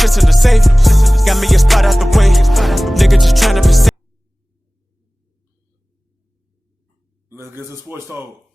shit's in the safe. Got me a spot out the way. Nigga just tryna be safe. Let's get some sports talk.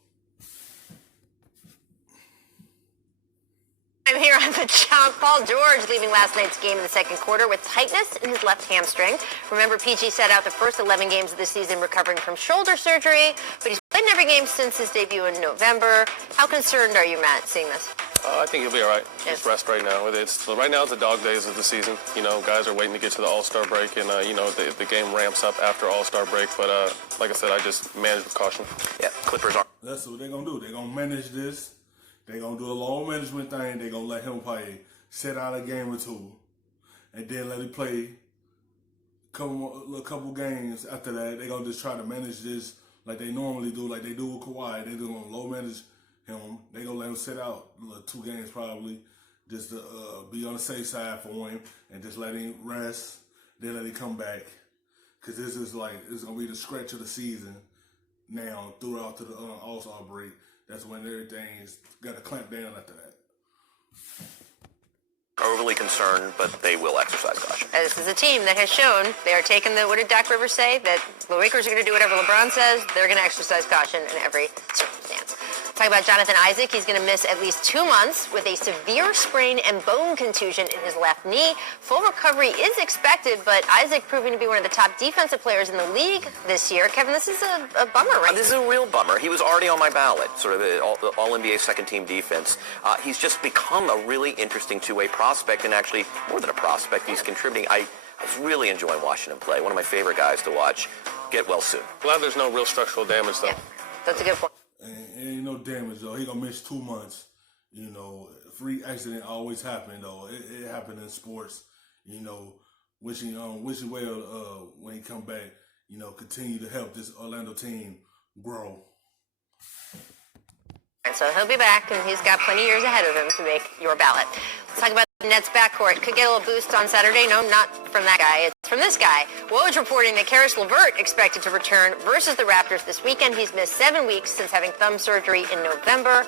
I'm here on the jump. Paul George leaving last night's game in the second quarter with tightness in his left hamstring. Remember, PG sat out the first 11 games of the season recovering from shoulder surgery, but he's played in every game since his debut in November. How concerned are you, Matt, seeing this? I think he'll be all right. Yes. Just rest right now. Right now it's the dog days of the season. You know, guys are waiting to get to the All-Star break, and you know the game ramps up after All-Star break. But like I said, I just manage with caution. Yeah, Clippers are. That's what they're gonna do. They're gonna manage this. They're gonna do a long management thing. They're gonna let him probably sit out a game or two, and then let him play a couple games after that. They're gonna just try to manage this like they normally do, like they do with Kawhi. They're gonna low manage him. They gonna let him sit out 2 games probably, just to be on the safe side for him, and just let him rest. Then let him come back, because this is gonna be the stretch of the season now throughout to the All-Star break. That's when everything's got to clamp down after that. Overly concerned, but they will exercise caution. This is a team that has shown they are taking what did Doc Rivers say? That the Lakers are going to do whatever LeBron says. They're going to exercise caution in every circumstance. Talking about Jonathan Isaac, he's going to miss at least 2 months with a severe sprain and bone contusion in his left knee. Full recovery is expected, but Isaac proving to be one of the top defensive players in the league this year. Kevin, this is a bummer, right? This is a real bummer. He was already on my ballot, sort of the All-NBA second-team defense. He's just become a really interesting two-way prospect, and actually, more than a prospect, he's contributing. I was really enjoying watching him play. One of my favorite guys to watch. Get well soon. Glad there's no real structural damage, though. Yeah, that's a good point. Ain't no damage, though. He gonna miss 2 months. You know, freak accident always happen, though. It happened in sports. You know, wishing well when he come back. You know, continue to help this Orlando team grow. And so he'll be back, and he's got plenty of years ahead of him to make your ballot. Let's talk about the Nets backcourt. Could get a little boost on Saturday. No, not from that guy. It's from this guy. Woj reporting that Karis LeVert expected to return versus the Raptors this weekend. He's missed 7 weeks since having thumb surgery in November.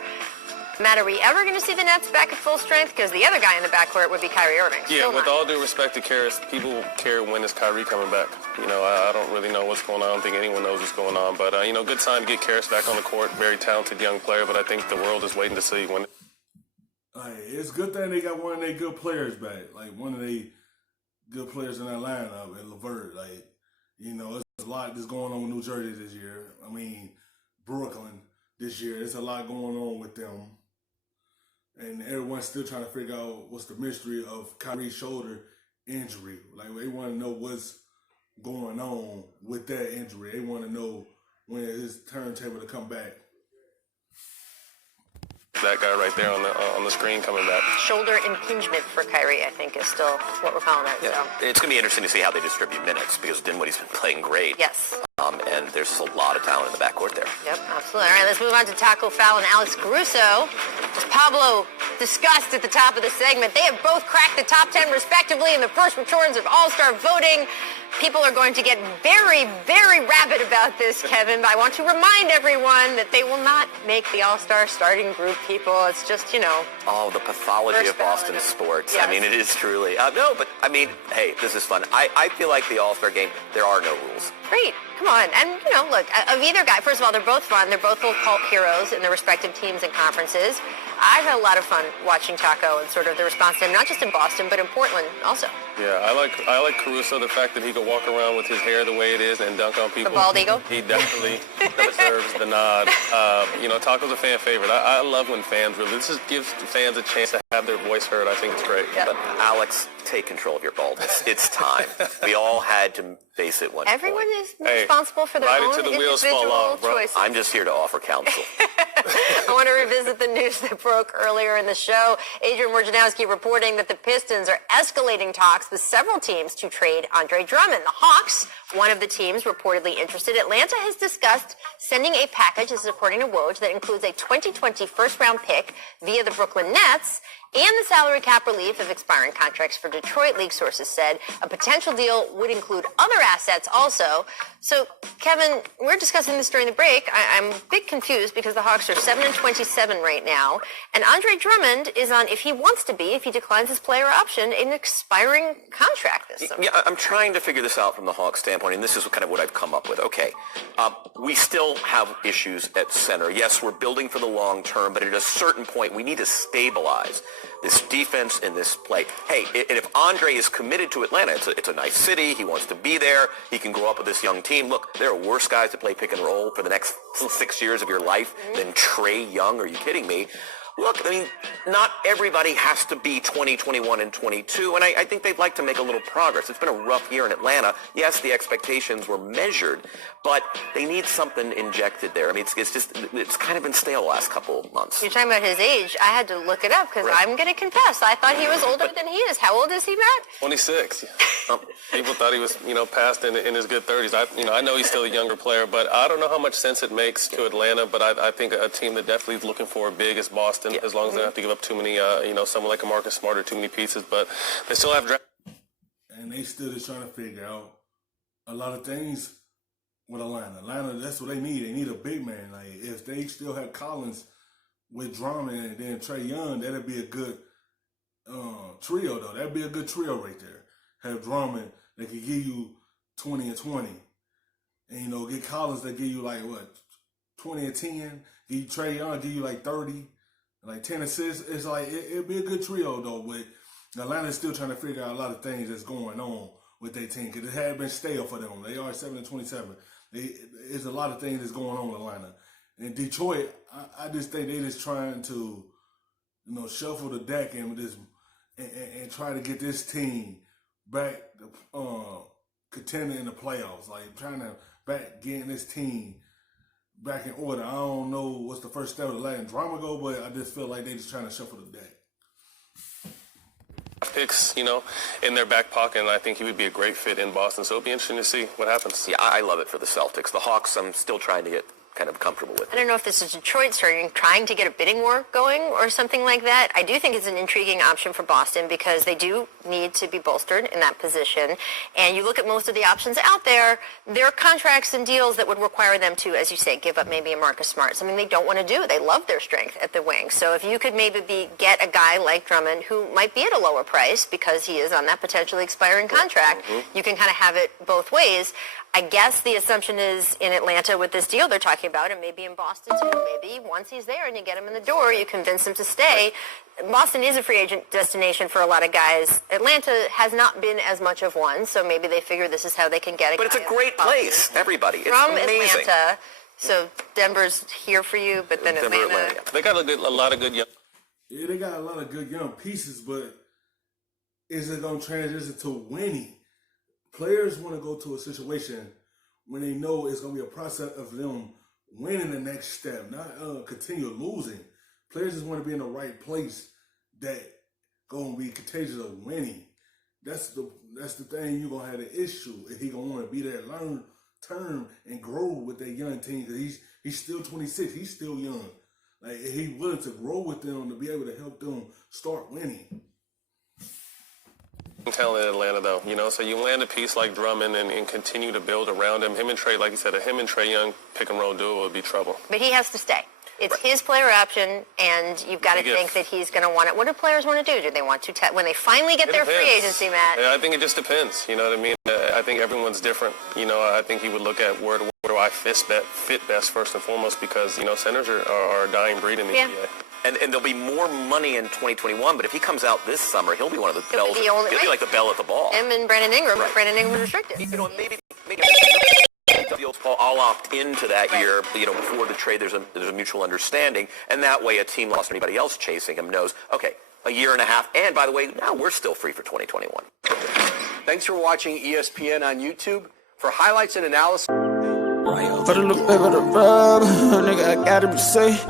Matt, are we ever going to see the Nets back at full strength? Because the other guy in the backcourt would be Kyrie Irving. Yeah, with all due respect to Karis, people care when is Kyrie coming back. You know, I don't really know what's going on. I don't think anyone knows what's going on. But, you know, good time to get Karis back on the court. Very talented young player, but I think the world is waiting to see when. It's a good thing they got one of their good players back. Like, one of their good players in that lineup, and LeVert. Like, you know, there's a lot that's going on with New Jersey this year. I mean, Brooklyn this year. There's a lot going on with them. And everyone's still trying to figure out what's the mystery of Kyrie's shoulder injury. Like, they want to know what's going on with that injury. They want to know when his turntable to come back. That guy right there on the screen coming back. Shoulder impingement for Kyrie, I think, is still what we're calling it. Yeah. So. It's going to be interesting to see how they distribute minutes, because Dinwiddie's been playing great. Yes. And there's a lot of talent in the backcourt there. Yep, absolutely. All right, let's move on to Taco Fall and Alex Caruso. As Pablo discussed at the top of the segment, they have both cracked the top 10 respectively in the first returns of All-Star voting. People are going to get very, very rabid about this, Kevin, but I want to remind everyone that they will not make the All-Star starting group, people. It's just, you know. Oh, the pathology of Boston sports. Yes. I mean, it is truly. No, but, I mean, hey, this is fun. I feel like the All-Star game, there are no rules. Great. Come on. And, you know, look, of either guy, first of all, they're both fun. They're both little cult heroes in their respective teams and conferences. I've had a lot of fun watching Taco and sort of the response to him, not just in Boston, but in Portland also. Yeah, I like Caruso, the fact that he could walk around with his hair the way it is and dunk on people. The bald eagle? He definitely deserves the nod. You know, Taco's a fan favorite. I love when fans really, this just gives fans a chance to have their voice heard. I think it's great. Yep. But Alex, take control of your baldness. It's time. We all had to face it one Everyone point. is responsible for their ride it own till the wheels individual fall off, bro. choices. I'm just here to offer counsel. I want to revisit the news that broke earlier in the show. Adrian Wojnarowski reporting that the Pistons are escalating talks with several teams to trade Andre Drummond. The Hawks, one of the teams reportedly interested. Atlanta has discussed sending a package, this is according to Woj, that includes a 2020 first-round pick via the Brooklyn Nets and the salary cap relief of expiring contracts for Detroit, league sources said. A potential deal would include other assets also. So, Kevin, we're discussing this during the break. I'm a bit confused because the Hawks are 7-27 right now, and Andre Drummond is on, if he wants to be, if he declines his player option, an expiring contract this summer. Yeah, I'm trying to figure this out from the Hawks standpoint, and this is kind of what I've come up with. Okay, we still have issues at center. Yes, we're building for the long term, but at a certain point, we need to stabilize this defense and this play. Hey, and if Andre is committed to Atlanta, it's a nice city. He wants to be there. He can grow up with this young team. Look, there are worse guys to play pick and roll for the next 6 years of your life than Trae Young. Are you kidding me? Look, I mean, not everybody has to be 20, 21, and 22, and I think they'd like to make a little progress. It's been a rough year in Atlanta. Yes, the expectations were measured, but they need something injected there. I mean, it's kind of been stale the last couple of months. You're talking about his age. I had to look it up because I'm going to confess, I thought he was older than he is. How old is he, Matt? 26. People thought he was, past in his good 30s. I know he's still a younger player, but I don't know how much sense it makes to Atlanta, but I think a team that definitely is looking for a big is Boston. As long as they don't have to give up too many, someone like a Marcus Smart or too many pieces. But they still have draft. And they still just trying to figure out a lot of things with Atlanta. Atlanta, that's what they need. They need a big man. Like, if they still have Collins with Drummond and then Trae Young, that'd be a good trio, though. That'd be a good trio right there. Have Drummond that could give you 20 and 20. And, get Collins that give you, 20 and 10. Give you Trae Young, give you, 30. 10 assists. It's it'd be a good trio, though, but Atlanta's still trying to figure out a lot of things that's going on with their team because it had been stale for them. They are 7-27. There's a lot of things that's going on in Atlanta. And Detroit, I just think they're just trying to, shuffle the deck and try to get this team back contending in the playoffs. Trying to getting this team back in order. I don't know what's the first step of letting drama go, but I just feel like they're just trying to shuffle the deck. Picks, in their back pocket, and I think he would be a great fit in Boston. So it'll be interesting to see what happens. Yeah, I love it for the Celtics. The Hawks, I'm still trying to get kind of comfortable with. I don't know if this is Detroit trying to get a bidding war going or something like that. I do think it's an intriguing option for Boston because they do need to be bolstered in that position. And you look at most of the options out there, there are contracts and deals that would require them to, as you say, give up maybe a Marcus Smart, something they don't want to do. They love their strength at the wing. So if you could maybe get a guy like Drummond who might be at a lower price because he is on that potentially expiring contract, you can kind of have it both ways. I guess the assumption is in Atlanta with this deal they're talking about, and maybe in Boston too. Maybe once he's there and you get him in the door, you convince him to stay. Boston is a free agent destination for a lot of guys. Atlanta has not been as much of one, so maybe they figure this is how they can get a guy. But it's a great place, everybody. It's from amazing. Atlanta. So Denver's here for you, but then Atlanta. They got a lot of good young. Yeah, they got a lot of good young pieces, but is it going to transition to winning? Players want to go to a situation when they know it's going to be a process of them winning the next step, not continue losing. Players just want to be in the right place that going to be contagious of winning. That's the thing you're going to have the issue. If he going to want to be there, learn, term, and grow with that young team because he's still 26. He's still young. If he willing to grow with them to be able to help them start winning. Talent in Atlanta, though, so you land a piece like Drummond and continue to build around him. Him and Trae, like you said, him and Trae Young pick and roll duo would be trouble. But he has to stay. It's his player option, and you've got to think that he's going to want it. What do players want to do? Do they want to when they finally get their free agency, Matt? I think it just depends. You know what I mean? I think everyone's different. I think he would look at where do I fit best first and foremost because centers are a dying breed in the NBA. And there'll be more money in 2021, but if he comes out this summer, he'll be one of the bells. He'll be like the bell at the ball. Him and Brandon Ingram, but Brandon Ingram was restricted. Maybe I'll opt into that year, before the trade, there's a mutual understanding, and that way a team lost anybody else chasing him knows, okay, a year and a half, and by the way, now we're still free for 2021. Thanks for watching ESPN on YouTube. For highlights and analysis. Put a little bit of the rub, nigga, I gotta be safe.